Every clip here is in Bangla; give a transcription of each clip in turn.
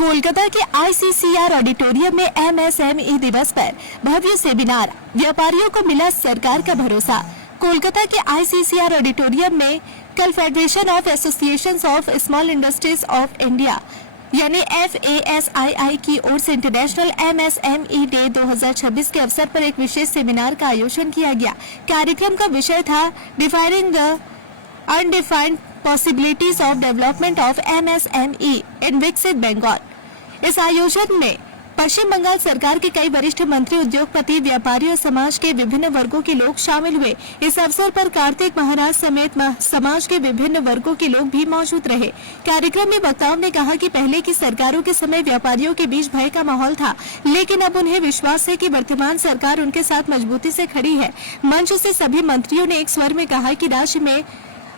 कोलकाता के ICCR ऑडिटोरियम में MSME दिवस पर भव्य सेमिनार, व्यापारियों को मिला सरकार का भरोसा। कोलकाता के ICCR ऑडिटोरियम में कल federation of associations of small industries of India यानी FASII की ओर से इंटरनेशनल MSME डे 2026 के अवसर पर एक विशेष सेमिनार का आयोजन किया गया। कार्यक्रम का विषय था defining the undefined possibilities of development of MSME इन विकसित बंगाल। इस आयोजन में पश्चिम बंगाल सरकार के कई वरिष्ठ मंत्री, उद्योगपति, व्यापारी और समाज के विभिन्न वर्गों के लोग शामिल हुए। इस अवसर पर कार्तिक महाराज समेत समाज के विभिन्न वर्गों के लोग भी मौजूद रहे। कार्यक्रम में वक्ताओं ने कहा कि पहले की सरकारों के समय व्यापारियों के बीच भय का माहौल था, लेकिन अब उन्हें विश्वास है कि वर्तमान सरकार उनके साथ मजबूती से खड़ी है। मंच से सभी मंत्रियों ने एक स्वर में कहा कि राज्य में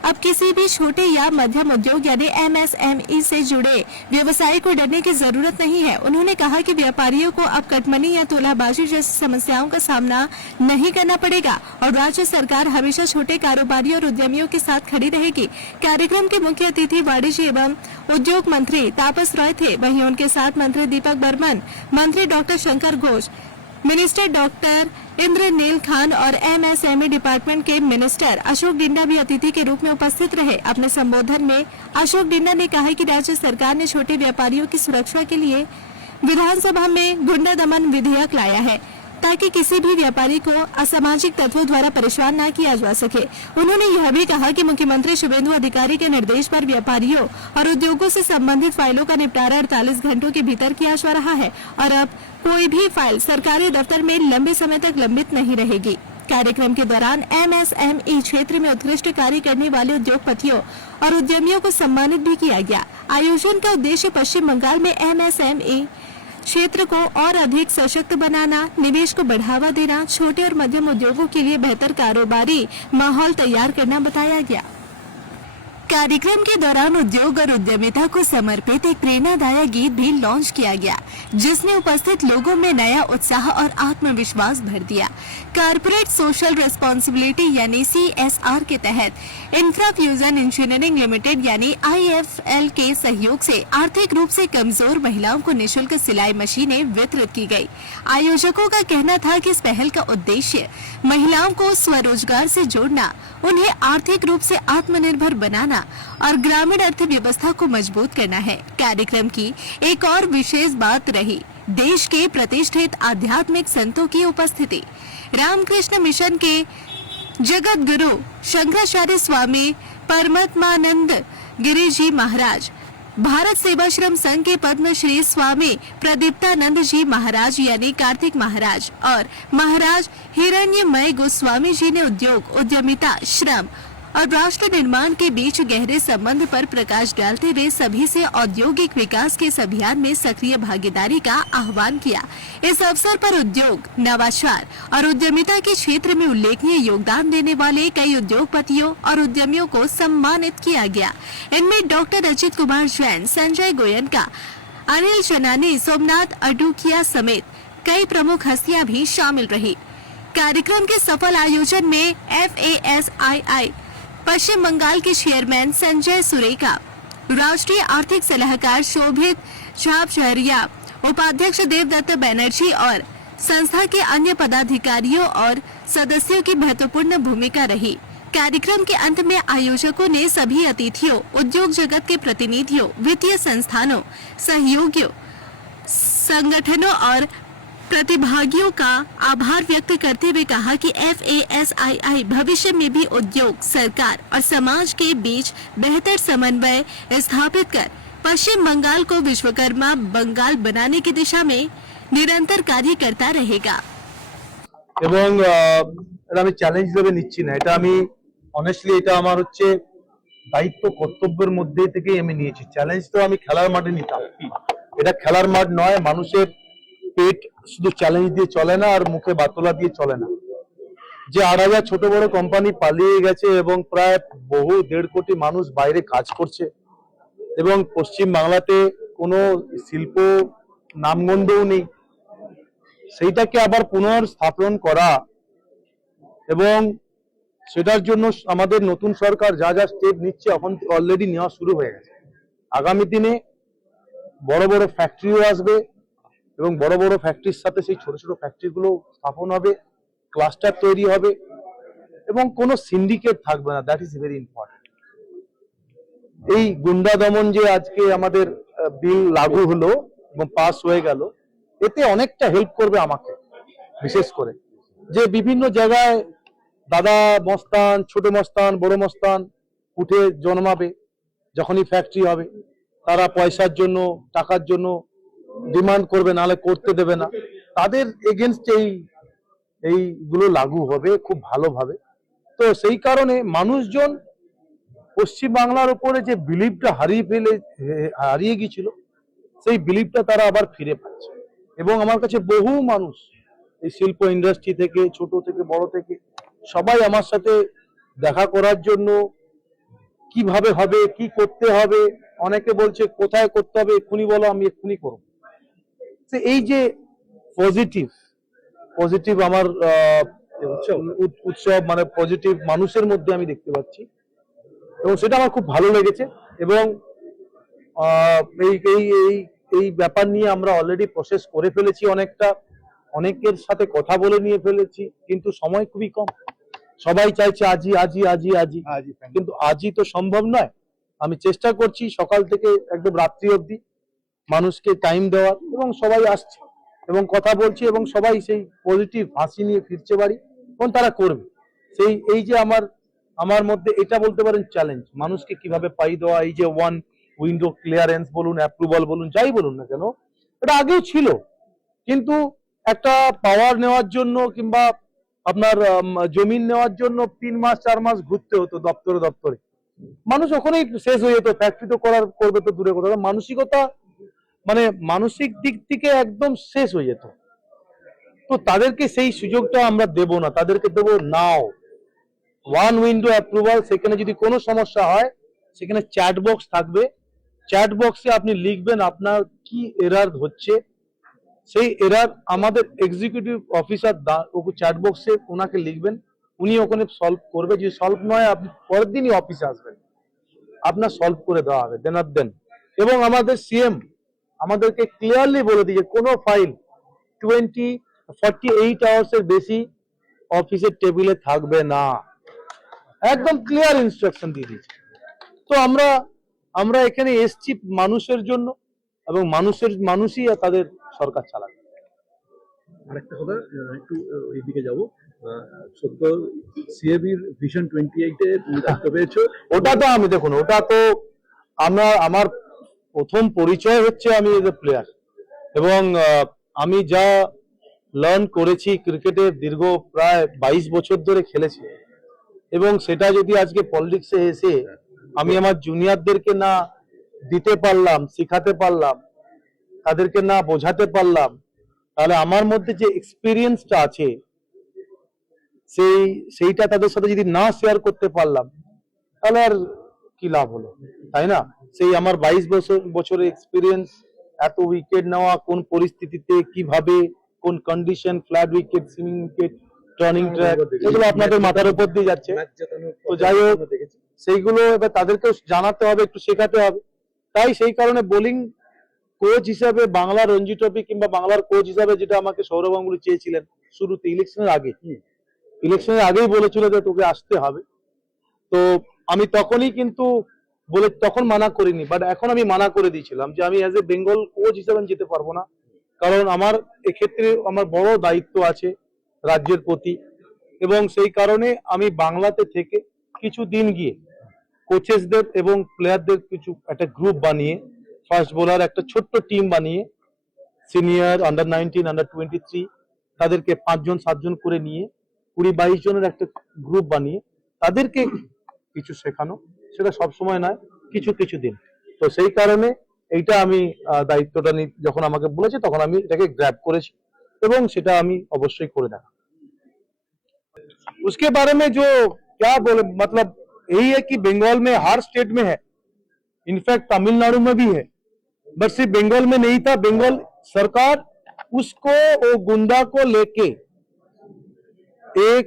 अब किसी भी छोटे या मध्यम उद्योग यानी MSME से जुड़े व्यवसाय को डरने की जरूरत नहीं है। उन्होंने कहा कि व्यापारियों को अब कटमनी या तोलाबाजी जैसी समस्याओं का सामना नहीं करना पड़ेगा और राज्य सरकार हमेशा छोटे कारोबारियों और उद्यमियों के साथ खड़ी रहेगी। कार्यक्रम के मुख्य अतिथि वाणिज्य एवं उद्योग मंत्री तापस रॉय थे। वहीं उनके साथ मंत्री दीपक बर्मन, मंत्री doctor Shankar Ghosh, minister doctor Indranil Khan और MSME डिपार्टमेंट के मिनिस्टर अशोक डिंडा भी अतिथि के रूप में उपस्थित रहे। अपने संबोधन में अशोक डिंडा ने कहा कि राज्य सरकार ने छोटे व्यापारियों की सुरक्षा के लिए विधानसभा में गुंडा दमन विधेयक लाया है ताकि किसी भी व्यापारी को असामाजिक तत्वों द्वारा परेशान न किया जा सके। उन्होंने यह भी कहा कि मुख्यमंत्री शुभेंदु अधिकारी के निर्देश पर व्यापारियों और उद्योगों से संबंधित फाइलों का निपटारा 48 घंटों के भीतर किया जा रहा है और अब कोई भी फाइल सरकारी दफ्तर में लंबे समय तक लंबित नहीं रहेगी। कार्यक्रम के दौरान MSME क्षेत्र में उत्कृष्ट कार्य करने वाले उद्योगपतियों और उद्यमियों को सम्मानित भी किया गया। आयोजन का उद्देश्य पश्चिम बंगाल में MSME क्षेत्र को और अधिक सशक्त बनाना, निवेश को बढ़ावा देना, छोटे और मध्यम उद्योगों के लिए बेहतर कारोबारी माहौल तैयार करना बताया गया। कार्यक्रम के दौरान उद्योग और उद्यमिता को समर्पित एक प्रेरणादायक गीत भी लॉन्च किया गया, जिसने उपस्थित लोगों में नया उत्साह और आत्मविश्वास भर दिया। कारपोरेट सोशल रिस्पांसिबिलिटी यानी CSR के तहत इंफ्राफ्यूजन इंजीनियरिंग लिमिटेड यानी IFL के सहयोग से आर्थिक रूप से कमजोर महिलाओं को निःशुल्क सिलाई मशीनें वितरित की गई। आयोजकों का कहना था कि इस पहल का उद्देश्य महिलाओं को स्वरोजगार से जोड़ना, उन्हें आर्थिक रूप से आत्मनिर्भर बनाना और ग्रामीण अर्थव्यवस्था को मजबूत करना है। कार्यक्रम की एक और विशेष बात रही देश के प्रतिष्ठित आध्यात्मिक संतों की उपस्थिति। रामकृष्ण मिशन के जगत गुरु शंकराचार्य स्वामी परमात्मानंद गिरी जी महाराज, भारत सेवाश्रम संघ के पद्मश्री स्वामी प्रदीप्तानंद जी महाराज यानी कार्तिक महाराज और महाराज हिरण्यमय गोस्वामी जी ने उद्योग, उद्यमिता, श्रम और राष्ट्र निर्माण के बीच गहरे संबंध पर प्रकाश डालते हुए सभी से औद्योगिक विकास के इस अभियान में सक्रिय भागीदारी का आह्वान किया। इस अवसर पर उद्योग, नवाचार और उद्यमिता के क्षेत्र में उल्लेखनीय योगदान देने वाले कई उद्योगपतियों और उद्यमियों को सम्मानित किया गया। इनमें डॉक्टर अजित कुमार जैन, संजय गोयनका, अनिल चनानी, सोमनाथ अडुकिया समेत कई प्रमुख हस्तियां भी शामिल रही। कार्यक्रम के सफल आयोजन में FASII पश्चिम बंगाल के चेयरमैन संजय सुरेखा, राष्ट्रीय आर्थिक सलाहकार शोभित झापझरिया, उपाध्यक्ष देवदत्त बनर्जी और संस्था के अन्य पदाधिकारियों और सदस्यों की महत्वपूर्ण भूमिका रही। कार्यक्रम के अंत में आयोजकों ने सभी अतिथियों, उद्योग जगत के प्रतिनिधियों, वित्तीय संस्थानों, सहयोगियों, संगठनों और प्रतिभागियों का आभार व्यक्त करते हुए कहा कि FASII भविष्य में भी उद्योग, सरकार और समाज के बीच बेहतर समन्वय स्थापित कर पश्चिम बंगाल को विश्वकर्मा बंगाल बनाने की दिशा में निरंतर कार्य करता रहेगा। এবং এটা আমি চ্যালেঞ্জ হিসেবে নিচ্ছি না, এটা আমি অনেস্টলি এটা আমার হচ্ছে দায়িত্ব কর্তব্যের মধ্যে থেকে আমি নিয়েছি। চ্যালেঞ্জ তো আমি খেলার মাঠে নিতাম, এটা খেলার মাঠ নয়। মানুষের পেট শুধু চ্যালেঞ্জ দিয়ে চলে না আর মুখে বাতলা দিয়ে চলে না। যে ৮,০০০ ছোট বড় কোম্পানি পালিয়ে গেছে এবং প্রায় বহু ১.৫ কোটি মানুষ বাইরে কাজ করছে এবং পশ্চিম বাংলাতে কোনো শিল্প নামগন্ধও নেই, সেইটাকে আবার পুনর্স্থাপন করা এবং সেটার জন্য আমাদের নতুন সরকার যা যা স্টেপ নিচ্ছে এখন অলরেডি নেওয়া শুরু হয়ে গেছে। আগামী দিনে বড় বড় ফ্যাক্টরিও আসবে এবং বড় বড় ফ্যাক্টরির সাথে সেই ছোট ছোট ফ্যাক্টরিগুলো স্থাপন হবে, ক্লাস্টার তৈরি হবে এবং কোনো সিন্ডিকেট থাকবে না। That is very important. এই গুন্ডা দমন যে আজকে আমাদের বিল লাগু হলো এবং পাস হয়ে গেল, এতে অনেকটা হেল্প করবে আমাকে, বিশেষ করে যে বিভিন্ন জায়গায় দাদা মস্তান, ছোট মস্তান, বড় মস্তান উঠে জন্মাবে। যখনই ফ্যাক্টরি হবে তারা পয়সার জন্য, টাকার জন্য ডিমান্ড করবে, নাহলে করতে দেবে না। তাদের এগেনস্ট এইগুলো লাগু হবে খুব ভালোভাবে। তো সেই কারণে মানুষজন পশ্চিম বাংলার উপরে যে বিলিভটা হারিয়ে গিয়েছিল, সেই বিলিভটা তারা আবার ফিরে পাচ্ছে। এবং আমার কাছে বহু মানুষ এই শিল্প ইন্ডাস্ট্রি থেকে, ছোট থেকে বড় থেকে, সবাই আমার সাথে দেখা করার জন্য, কিভাবে হবে, কি করতে হবে, অনেকে বলছে কোথায় করতে হবে, এক্ষুনি বলো, আমি এক্ষুনি করব। এই যে পজিটিভ আমার উৎসব, মানে পজিটিভ মানুষের মধ্যে আমি দেখতে পাচ্ছি এবং সেটা আমার খুব ভালো লেগেছে। এবং এই এই এই এই ব্যাপার নিয়ে আমরা অলরেডি প্রসেস করে ফেলেছি, অনেকের সাথে কথা বলে নিয়ে ফেলেছি, কিন্তু সময় খুবই কম। সবাই চাইছে আজই, কিন্তু আজই তো সম্ভব নয়। আমি চেষ্টা করছি সকাল থেকে একদম রাত্রি অবধি মানুষকে টাইম দেওয়ার, এবং সবাই আসছে এবং কথা বলছি এবং সবাই সেই পজিটিভ হাসি নিয়ে ফিরছে বাড়ি এবং তারা করবে। এই যে আমার মধ্যে এটা বলতে পারেন চ্যালেঞ্জ, মানুষকে কিভাবে পাই দেওয়া। এই যে ওয়ান উইন্ডো ক্লিয়ারেন্স বলুন, অ্যাপ্রুভাল বলুন, যাই বলুন না কেন, এটা আগেও ছিল, কিন্তু একটা পাওয়ার নেওয়ার জন্য কিংবা আপনার জমিন নেওয়ার জন্য 3 মাস 4 মাস ঘুরতে হতো দপ্তরে। মানুষ ওখানেই শেষ হয়ে যেত। ফ্যাক্টরি তো করবে তো দূরে কথা, মানসিকতা মানে মানসিক দিক থেকে একদম শেষ হয়ে যেত। তো তাদেরকে সেই সুযোগটা আমরা দেব না, তাদেরকে দেবো নাও ওয়ান উইন্ডো অ্যাপ্রুভাল। সেখানে যদি কোনো সমস্যা হয়, সেখানে চ্যাট বক্স থাকবে, চ্যাট বক্সে আপনি লিখবেন আপনার কি এরার হচ্ছে, সেই এরার আমাদের এক্সিকিউটিভ অফিসার চ্যাট বক্সে ওনাকে লিখবেন, উনি ওখানে সলভ করবে। যদি সলভ নয়, আপনি পরের দিনই অফিসে আসবেন, আপনার সলভ করে দেওয়া হবে দেন। এবং আমাদের সিএম আমাদেরকে ক্লিয়ারলি বলে দিয়েছে, কোনো ফাইল 48 আওয়ার্সের বেশি অফিসের টেবিলে থাকবে না, একদম ক্লিয়ার ইনস্ট্রাকশন দিয়ে দিয়েছে। তো আমরা এখানে এসছি মানুষের জন্য, এবং মানুষই তাদের সরকার চালাবে। আরেকটা কথা, একটু এইদিকে যাবো। সদ্য সিএবির ভিশন 28-এ তুমি দায়িত্ব পেয়েছো। ওটা তো আমি দেখুন, ওটা তো আমার প্রথম পরিচয় হচ্ছে আমি এজ এ প্লেয়ার, এবং আমি যা লার্ন করেছি ক্রিকেটে, দীর্ঘ প্রায় 22 বছর ধরে খেলেছি, এবং সেটা যদি আজকে পলিটিক্সে এসে আমি আমার জুনিয়রদেরকে না দিতে পারলাম, শিখাতে পারলাম, তাদেরকে না বোঝাতে পারলাম, তাহলে আমার মধ্যে যে এক্সপিরিয়েন্সটা আছে সেইটা তাদের সাথে যদি না শেয়ার করতে পারলাম, তাহলে আর কি লাভ হলো, তাই না? সেই আমার 22 বছরের এক্সপিরিয়েন্স, এত উইকেট নেওয়া, কোন পরিস্থিতিতে কিভাবে, কোন condition, flat wicket, swimming wicket, turning track, এগুলো আপনাদের মাথার উপর দিয়ে যাচ্ছে। তো যাই হোক, সেইগুলো এবার তাদেরকে জানাতে হবে, একটু শেখাতে হবে। তাই সেই কারণে বোলিং কোচ হিসাবে, বাংলা রঞ্জি ট্রফি কিংবা বাংলার কোচ হিসাবে যেটা আমাকে সৌরভ গাঙ্গুলী চেয়েছিলেন শুরুতে, ইলেকশনের আগেই বলেছিল যে তোকে আসতে হবে। তো আমি তখনই কিন্তু তখন মানা করিনি, বাট এখন আমি মানা করে দিয়েছিলাম যে আমি অ্যাজ এ বেঙ্গল কোচ হিসেবে যেতে পারবো না, কারণ আমার এক্ষেত্রে আমার বড় দায়িত্ব আছে রাজ্যের প্রতি। এবং সেই কারণে আমি বাংলাতে থেকে কিছু দিন গিয়ে কোচেসদের এবং প্লেয়ারদের কিছু একটা গ্রুপ বানিয়ে, ফাস্ট বোলার একটা ছোট্ট টিম বানিয়ে, সিনিয়র, আন্ডার-19, আন্ডার-23, তাদেরকে 5 জন 7 জন করে নিয়ে 20-22 জনের একটা গ্রুপ বানিয়ে তাদেরকে কিছু শেখানো, সেটা সব সময় নয়, কিছু দিন। তো সেই কারণে এইটা আমি দায়িত্বটা যখন আমাকে বলেছে, তখন আমি এটাকে গ্র্যাব করেছি এবং সেটা আমি অবশ্যই করে দেখা। उसके बारे में जो क्या बोले, मतलब यही है कि बंगाल में हर स्टेट में है, इनफैक्ट तमिलनाडु में भी है, बट सिर्फ बंगाल में नहीं था। बंगाल सरकार उसको, वो गुंडा को लेके एक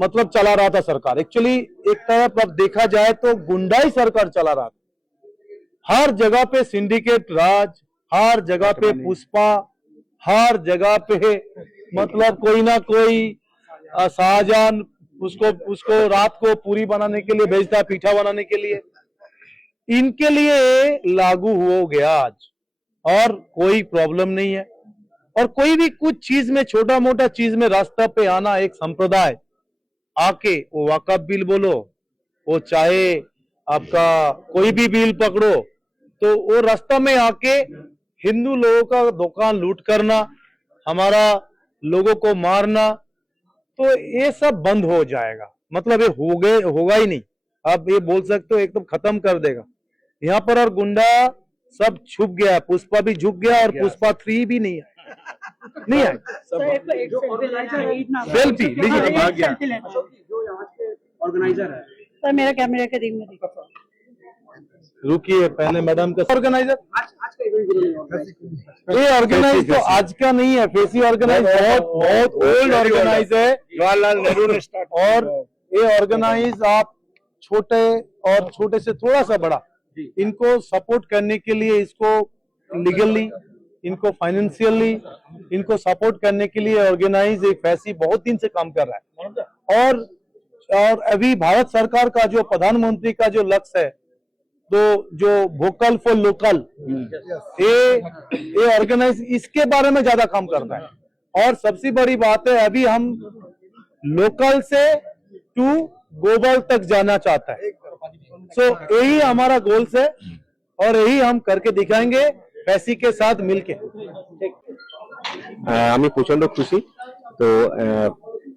मतलब चला रहा था सरकार। एक्चुअली एक तरफ अब देखा जाए तो गुंडा ही सरकार चला रहा था, हर जगह पे सिंडिकेट राज, हर जगह पे पुष्पा, हर जगह पे मतलब कोई ना कोई शाहजहान उसको उसको रात को पूरी बनाने के लिए भेजता है, पीठा बनाने के लिए। इनके लिए लागू हो गया आज, और कोई प्रॉब्लम नहीं है। और कोई भी कुछ चीज में, छोटा मोटा चीज में रास्ता पे आना, एक संप्रदाय आके, वो वाकफ बिल बोलो, वो चाहे आपका कोई भी बिल पकड़ो, तो वो रास्ता में आके हिंदू लोगों का दुकान लूट करना, हमारा लोगों को मारना, तो ये सब बंद हो जाएगा। मतलब ये होगा ही नहीं। आप ये बोल सकते हो एकदम खत्म कर देगा यहाँ पर। और गुंडा सब छुप गया, पुष्पा भी झुक गया, और पुष्पा 3 भी नहीं है, नहीं है। सेल्फी लीजिए, भाग गया। जो यहाँ के ऑर्गेनाइजर है सर, मेरा कैमरा के दिन में दिखा। रुकिए, पहले मैडम का ऑर्गेनाइजर, आज का इवेंट ये ऑर्गेनाइज तो आज का नहीं है। फेसी ऑर्गेनाइज बहुत ओल्ड ऑर्गेनाइज है, जवाहरलाल नेहरू ने स्टार्ट। और ये ऑर्गेनाइज आप छोटे और छोटे से थोड़ा सा बड़ा, इनको सपोर्ट करने के लिए, इसको लीगली, इनको फाइनेंशियली, इनको सपोर्ट करने के लिए ऑर्गेनाइज एक फैसी बहुत दिन से काम कर रहा है। और अभी भारत सरकार का जो प्रधानमंत्री का जो लक्ष्य है, तो जो वोकल फॉर लोकल, ये ऑर्गेनाइज इसके बारे में ज्यादा काम करता है। और सबसे बड़ी बात है, अभी हम लोकल से टू ग्लोबल तक जाना चाहता है। सो यही हमारा गोल्स है, और यही हम करके दिखाएंगे फैसी के साथ मिलके। আমি প্রচন্ড খুশি। তো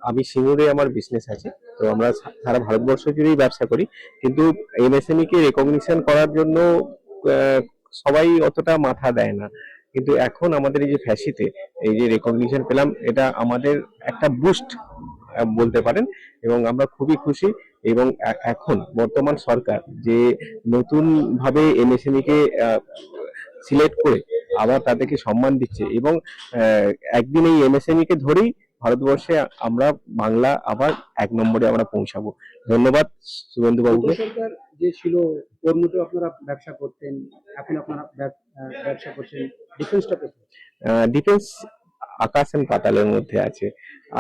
আমি সিঙ্গুরে আমার বিজনেস আছে, তো আমরা সারা ভারতবর্ষ জুড়েই ব্যবসা করি, কিন্তু এমএসএমই কে রেকগনিশন করার জন্য সবাই অতটা মাথা দেয় না। কিন্তু এখন আমাদের এই যে ফ্যাসিতে এই যে রেকগনিশন পেলাম, এটা আমাদের একটা বুস্ট বলতে পারেন, এবং আমরা খুবই খুশি। এবং এখন বর্তমান সরকার যে নতুন ভাবে এমএসএমই কে সিলেক্ট করে আবার তাদেরকে সম্মান দিচ্ছে, এবং একদিন এই এমএসএমই কে ধরেই ভারতবর্ষে আমরা বাংলা আবার 1 নম্বরে আমরা পৌঁছাবো। ধন্যবাদ শুভেন্দু বাবুকে। সরকার যে ছিল ওর মধ্যে আপনারা ব্যবসা করতেন, এখন আপনারা ব্যবসা করছেন ডিফেন্সটা করছেন। ডিফেন্স আকাশ এন্ড পাতালের মধ্যে আছে।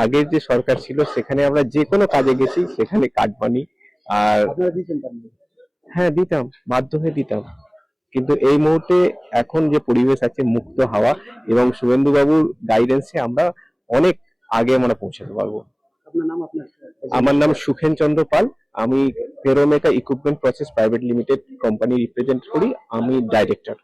আগের যে সরকার ছিল সেখানে আমরা যে কোনো কাজে গেছি সেখানে কাজ পানি, আর আপনারা দিতেন তার মধ্যে? হ্যাঁ দিতাম, বাধ্য হয়ে দিতাম। কিন্তু এই মুহূর্তে এখন যে পরিবেশ আছে, মুক্ত হাওয়া এবং শুভেন্দু বাবুর গাইডেন্সে আমরা অনেক আগে আমরা পৌঁছাতে পারবো। আপনার নাম? আমার নাম সুখেন চন্দ্র পাল। আমি ফেরোমেকা equipment process private limited company represent করি। আমি ডাইরেক্টর।